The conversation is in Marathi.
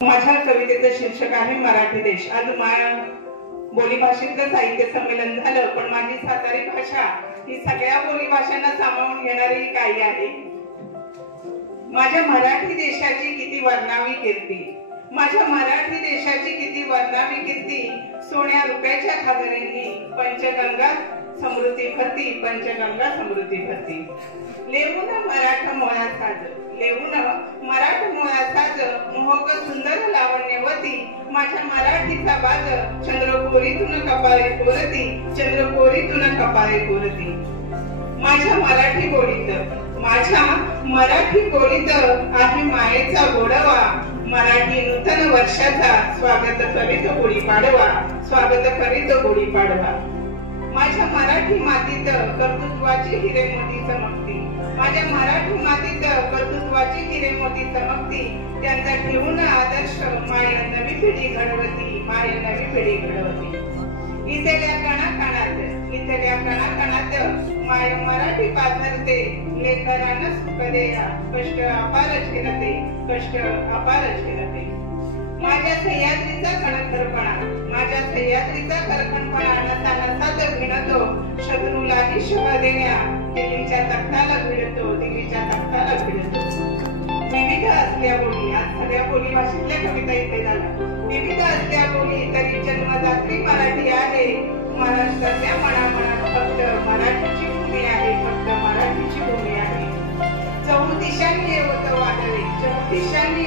माझ्या कवितेचं शीर्षक आहे मराठी देश। आज बोलीभाषेतलं साहित्य संमेलन झालं, पण माझी सातारी भाषा ही सगळ्या बोलीभाषांना सामावून घेणारी काही आहे। माझ्या मराठी देशाची किती वर्णावी कीर्ती, माझ्या मराठी देशाची किती वर्णावी कीर्ती, सोन्या रुपयाच्या खागरांनी पंचगंगा समृद्धी भरती, पंचगंगा समृद्धी भरती। लेऊन मराठा मोळा साज, लेऊन मराठा मोळा साज, मोहक सुंदर लावण्यवती, माझ्या मराठीचा बाज, चंद्रकोरीतून कपाळे कोरती, चंद्रकोरीतून कपाळे कोरती। माझ्या मराठी बोलीत, माझ्या मराठी बोलीत आहे मायेचा गोडवा, मराठी नूतन वर्षाचा स्वागत करीत गुढीपाडवा, स्वागत करीत गुढीपाडवा। माझ्या मराठी मातीत कर्तृत्वाची हिरे मोती चमकती, माझ्या मराठी मातीत कर्तृत्वाची हिरे मोती चमकती, त्यांचा ठेवून आदर्श माय नवी पिढी घडवती, माय नवी पिढी घडवती। इथल्या कणाकणात, इथल्या कणाकणात माय मराठी पाझरते, लेकरांना सुख देया, कष्ट अपार झेलते, कष्ट अपार झेलते। माझ्या सह्याद्रीचा खणखरपणा, माझ्या सह्याद्रीचा खरखणपणा नसा नसात भिडतो, शत्रूलाही शोभा देण्या दिल्लीच्या तख्ताला भिडतो, दिल्लीच्या तख्ताला भिडतो। विविध असल्या बोली, आज सगळ्या बोली भाषेतल्या कविता इथे झाल्या। विविध असल्या बोली तरी जन्मदात्री मराठी आहे, महाराष्ट्रातल्या मनामनात फक्त मराठीची भूमी आहे, फक्त मराठीची भूमी आहे। चौदिशांनी येवत वादळे, चौदिशांनी